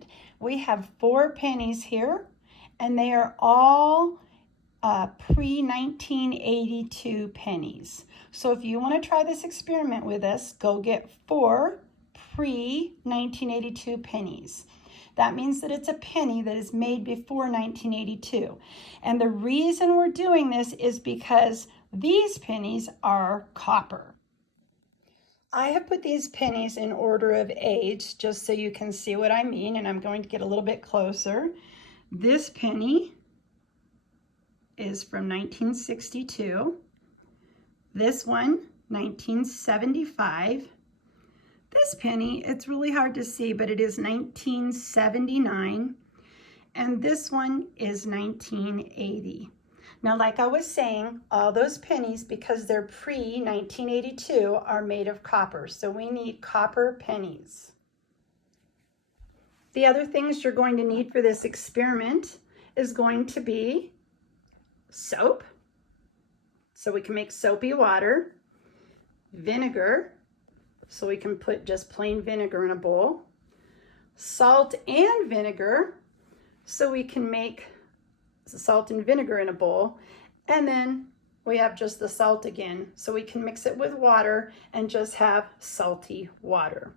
experiment. We have 4 pennies here, and they are all pre-1982 pennies. So if you want to try this experiment with us, go get 4 pre-1982 pennies. That means that it's a penny that is made before 1982. And the reason we're doing this is because these pennies are copper. I have put these pennies in order of age just so you can see what I mean, and I'm going to get a little bit closer. This penny is from 1962. This one, 1975. This penny, it's really hard to see, but it is 1979. And this one is 1980. Now, like I was saying, all those pennies, because they're pre-1982, are made of copper. So we need copper pennies. The other things you're going to need for this experiment is going to be soap, so we can make soapy water, vinegar, so we can put just plain vinegar in a bowl, salt and vinegar, so we can make salt and vinegar in a bowl, and then we have just the salt again, so we can mix it with water and just have salty water.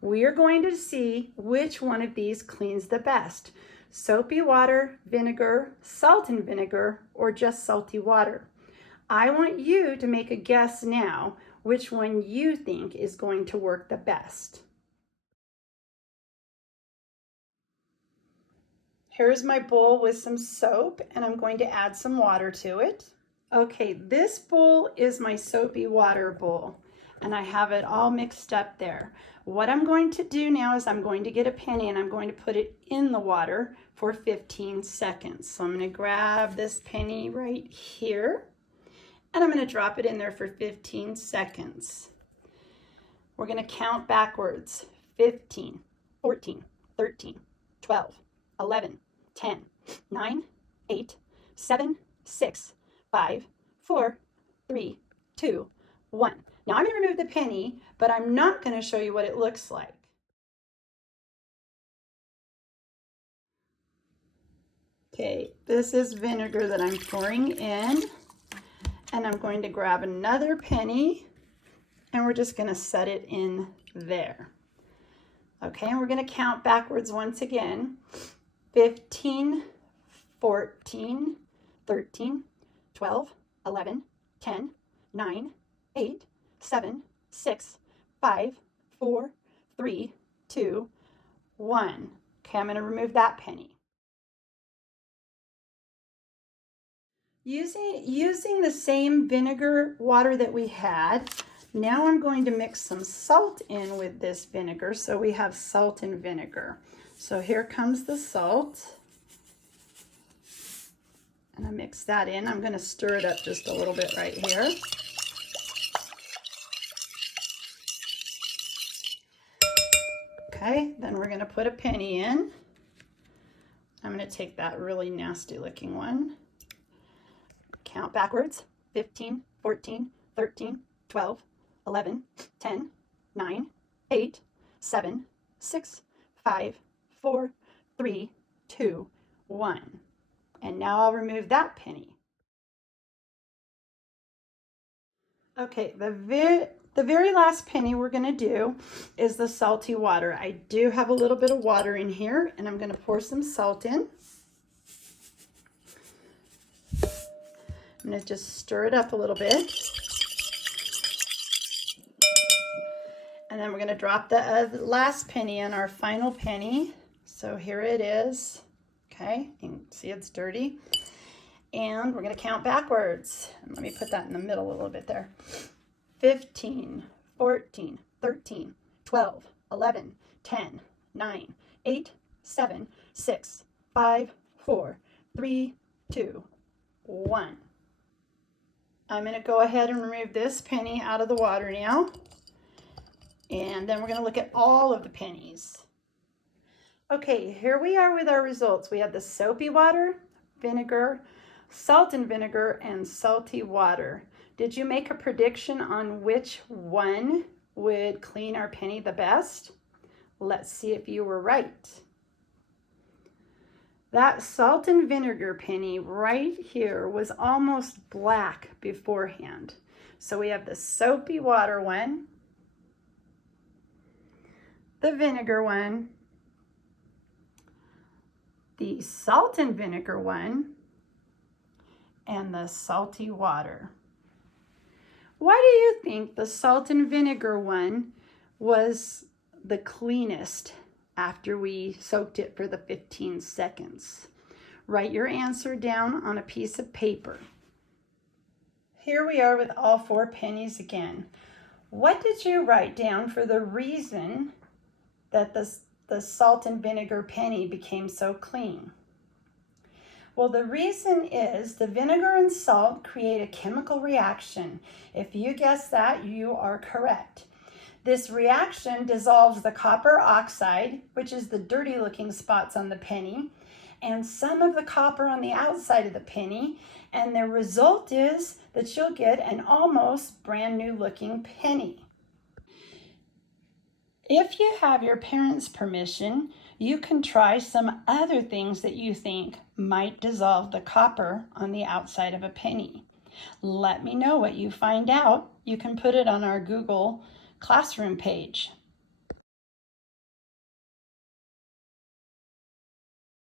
We are going to see which one of these cleans the best: soapy water, vinegar, salt and vinegar, or just salty water. I want you to make a guess now which one you think is going to work the best. Here's my bowl with some soap, and I'm going to add some water to it. Okay, this bowl is my soapy water bowl, and I have it all mixed up there. What I'm going to do now is I'm going to get a penny and I'm going to put it in the water for 15 seconds. So I'm going to grab this penny right here, and I'm going to drop it in there for 15 seconds. We're going to count backwards. 15, 14, 13, 12, 11, 10, 9, 8, 7, 6, 5, 4, 3, 2, 1. Now I'm going to remove the penny, but I'm not going to show you what it looks like. Okay, this is vinegar that I'm pouring in, and I'm going to grab another penny, and we're just going to set it in there. Okay, and we're going to count backwards once again. 15, 14, 13, 12, 11, 10, 9, 8, 7, 6, 5, 4, 3, 2, 1. Okay, I'm going to remove that penny. Using the same vinegar water that we had, now I'm going to mix some salt in with this vinegar, so we have salt and vinegar. So here comes the salt, and I mix that in. I'm going to stir it up just a little bit right here. Okay, then we're going to put a penny in. I'm going to take that really nasty looking one. Count backwards. 15, 14, 13, 12, 11, 10, 9, 8, 7, 6, 5, 4, 3, 2, 1. And now I'll remove that penny. Okay, the very last penny we're going to do is the salty water. I do have a little bit of water in here, and I'm going to pour some salt in. I'm going to just stir it up a little bit. And then we're going to drop the last penny in, our final penny. So here it is. Okay, you can see it's dirty. And we're going to count backwards. Let me put that in the middle a little bit there. 15, 14, 13, 12, 11, 10, 9, 8, 7, 6, 5, 4, 3, 2, 1. I'm going to go ahead and remove this penny out of the water now. And then we're going to look at all of the pennies. Okay, here we are with our results. We had the soapy water, vinegar, salt and vinegar, and salty water. Did you make a prediction on which one would clean our penny the best? Let's see if you were right. That salt and vinegar penny right here was almost black beforehand. So we have the soapy water one, the vinegar one, the salt and vinegar one, and the salty water. Why do you think the salt and vinegar one was the cleanest after we soaked it for the 15 seconds? Write your answer down on a piece of paper. Here we are with all 4 pennies again. What did you write down for the reason that the salt and vinegar penny became so clean? Well, the reason is the vinegar and salt create a chemical reaction. If you guess that, you are correct. This reaction dissolves the copper oxide, which is the dirty looking spots on the penny, and some of the copper on the outside of the penny, and the result is that you'll get an almost brand new looking penny. If you have your parents' permission, you can try some other things that you think might dissolve the copper on the outside of a penny. Let me know what you find out. You can put it on our Google Classroom page.